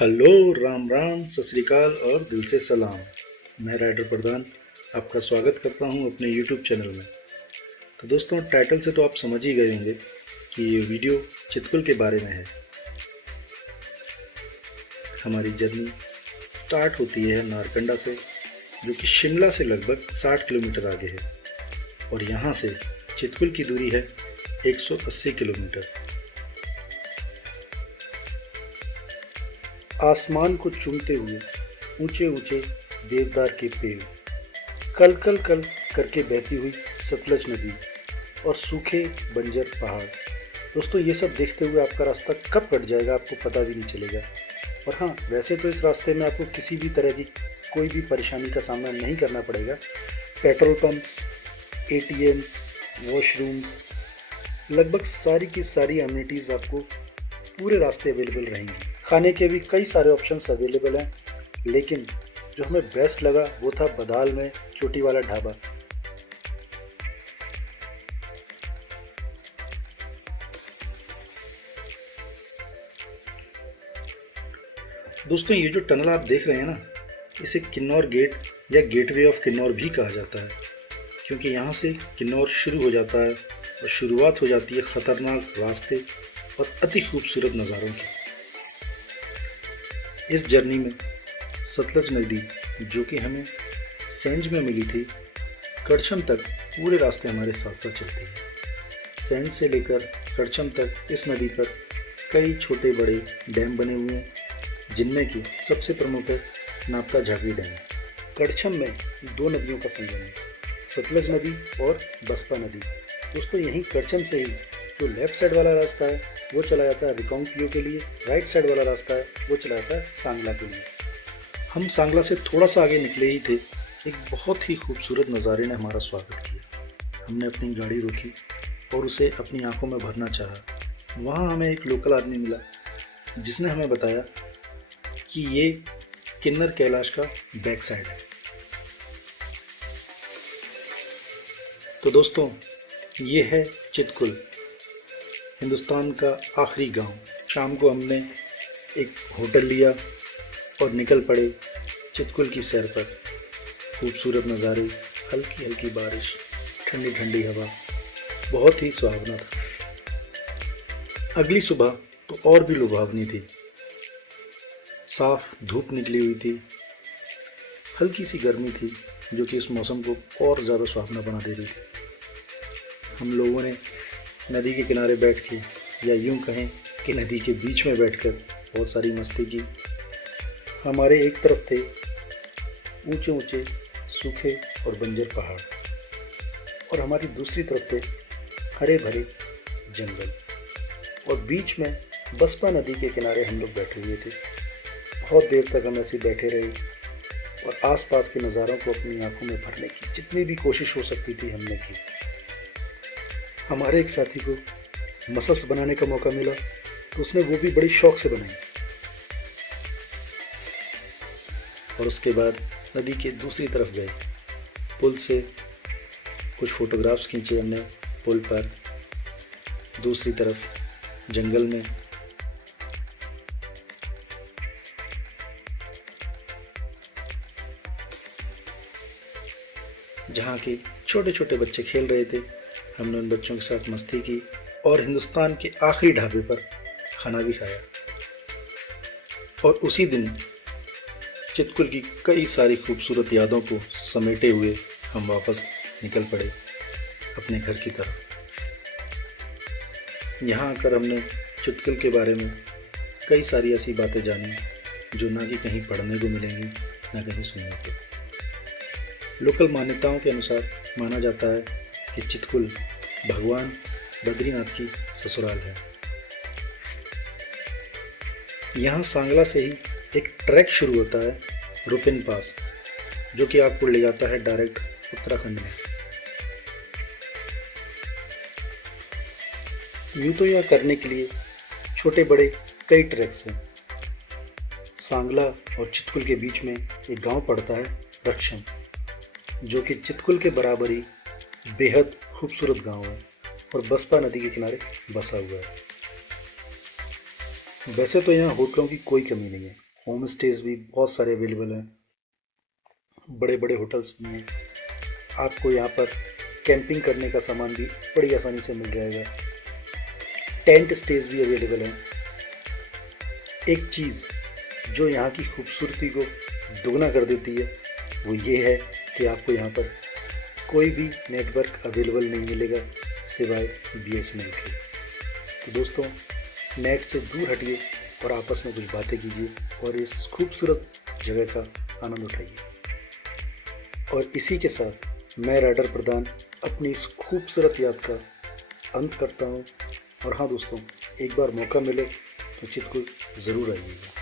Hello, Ram Ram, सत श्री अकाल और दिल से सलाम। मैं राइडर प्रधान आपका स्वागत करता हूं अपने यूट्यूब चैनल में। तो दोस्तों, टाइटल से तो आप समझ ही गए होंगे कि ये वीडियो चितकुल के बारे में है। हमारी जर्नी स्टार्ट होती है नारकंडा से, जो कि शिमला से लगभग 60 किलोमीटर आगे है, और यहाँ से चितकुल की दूरी है 180 किलोमीटर। आसमान को चूमते हुए ऊंचे ऊंचे देवदार के पेड़, कल कल कल करके बहती हुई सतलज नदी और सूखे बंजर पहाड़। दोस्तों, ये सब देखते हुए आपका रास्ता कब कट जाएगा आपको पता भी नहीं चलेगा। और हाँ, वैसे तो इस रास्ते में आपको किसी भी तरह की कोई भी परेशानी का सामना नहीं करना पड़ेगा। पेट्रोल पंप्स, एटीएम्स, वॉशरूम्स, लगभग सारी की सारी अम्यूनिटीज़ आपको पूरे रास्ते अवेलेबल रहेंगी। खाने के भी कई सारे ऑप्शंस अवेलेबल हैं, लेकिन जो हमें बेस्ट लगा वो था बदाल में चोटी वाला ढाबा। दोस्तों, ये जो टनल आप देख रहे हैं ना, इसे किन्नौर गेट या गेटवे ऑफ किन्नौर भी कहा जाता है, क्योंकि यहाँ से किन्नौर शुरू हो जाता है और शुरुआत हो जाती है ख़तरनाक रास्ते और अति खूबसूरत नज़ारों की। इस जर्नी में सतलज नदी, जो कि हमें सेंज में मिली थी, करछम तक पूरे रास्ते हमारे साथ साथ चलती है। सेंज से लेकर करछम तक इस नदी पर कई छोटे बड़े डैम बने हुए हैं, जिनमें कि सबसे प्रमुख है नापता झाकड़ी डैम। करछम में दो नदियों का संगम है, सतलज नदी और बसपा नदी। दोस्तों, यहीं करछम से ही जो लेफ्ट साइड वाला रास्ता है वो चला जाता है रिकांगपिओ के लिए, राइट साइड वाला रास्ता है वो चला जाता है सांगला के लिए। हम सांगला से थोड़ा सा आगे निकले ही थे, एक बहुत ही खूबसूरत नज़ारे ने हमारा स्वागत किया। हमने अपनी गाड़ी रोकी और उसे अपनी आंखों में भरना चाहा। वहाँ हमें एक लोकल आदमी मिला, जिसने हमें बताया कि ये किन्नर कैलाश का बैक साइड है। तो दोस्तों, ये है चितकुल, हिंदुस्तान का आखिरी गांव। शाम को हमने एक होटल लिया और निकल पड़े चितकुल की सैर पर। खूबसूरत नज़ारे, हल्की हल्की बारिश, ठंडी ठंडी हवा, बहुत ही सुहावना था। अगली सुबह तो और भी लुभावनी थी। साफ धूप निकली हुई थी, हल्की सी गर्मी थी, जो कि इस मौसम को और ज़्यादा सुहावना बना दे रही थी। हम लोगों ने नदी के किनारे बैठ के, या यूं कहें कि नदी के बीच में बैठकर बहुत सारी मस्ती की। हमारे एक तरफ थे ऊंचे ऊंचे सूखे और बंजर पहाड़, और हमारी दूसरी तरफ थे हरे भरे जंगल, और बीच में बसपा नदी के किनारे हम लोग बैठे हुए थे। बहुत देर तक हम ऐसे बैठे रहे और आसपास के नज़ारों को अपनी आंखों में भरने की जितनी भी कोशिश हो सकती थी हमने की। हमारे एक साथी को मसल्स बनाने का मौका मिला, तो उसने वो भी बड़ी शौक से बनाई। और उसके बाद नदी के दूसरी तरफ गए, पुल से कुछ फ़ोटोग्राफ्स खींचे हमने पुल पर। दूसरी तरफ जंगल में जहाँ के छोटे छोटे बच्चे खेल रहे थे, हमने उन बच्चों के साथ मस्ती की और हिंदुस्तान के आखिरी ढाबे पर खाना भी खाया। और उसी दिन चितकुल की कई सारी खूबसूरत यादों को समेटे हुए हम वापस निकल पड़े अपने घर की तरफ। यहाँ आकर हमने चितकुल के बारे में कई सारी ऐसी बातें जानी जो ना कि कहीं पढ़ने को मिलेंगी, ना कहीं सुनने को। लोकल मान्यताओं के अनुसार माना जाता है कि चितकुल भगवान बद्रीनाथ की ससुराल है। यहाँ सांगला से ही एक ट्रैक शुरू होता है रुपिन पास, जो कि आपको ले जाता है डायरेक्ट उत्तराखंड में। यूँ तो यह करने के लिए छोटे बड़े कई ट्रैक्स हैं। सांगला और चितकुल के बीच में एक गांव पड़ता है रक्षम, जो कि चितकुल के बराबर ही बेहद खूबसूरत गांव है और बसपा नदी के किनारे बसा हुआ है। वैसे तो यहाँ होटलों की कोई कमी नहीं है, होम स्टेज़ भी बहुत सारे अवेलेबल हैं, बड़े बड़े होटल्स भी हैं। आपको यहाँ पर कैंपिंग करने का सामान भी बड़ी आसानी से मिल जाएगा। टेंट स्टेज भी अवेलेबल हैं। एक चीज़ जो यहाँ की खूबसूरती को दुगना कर देती है वो ये है कि आपको यहाँ पर कोई भी नेटवर्क अवेलेबल नहीं मिलेगा सिवाय BSNL के। तो दोस्तों, नेट से दूर हटिए और आपस में कुछ बातें कीजिए और इस खूबसूरत जगह का आनंद उठाइए। और इसी के साथ मैं राइडर प्रधान अपनी इस खूबसूरत याद का अंत करता हूँ। और हाँ दोस्तों, एक बार मौका मिले तो चित्रकूट ज़रूर आइएगा।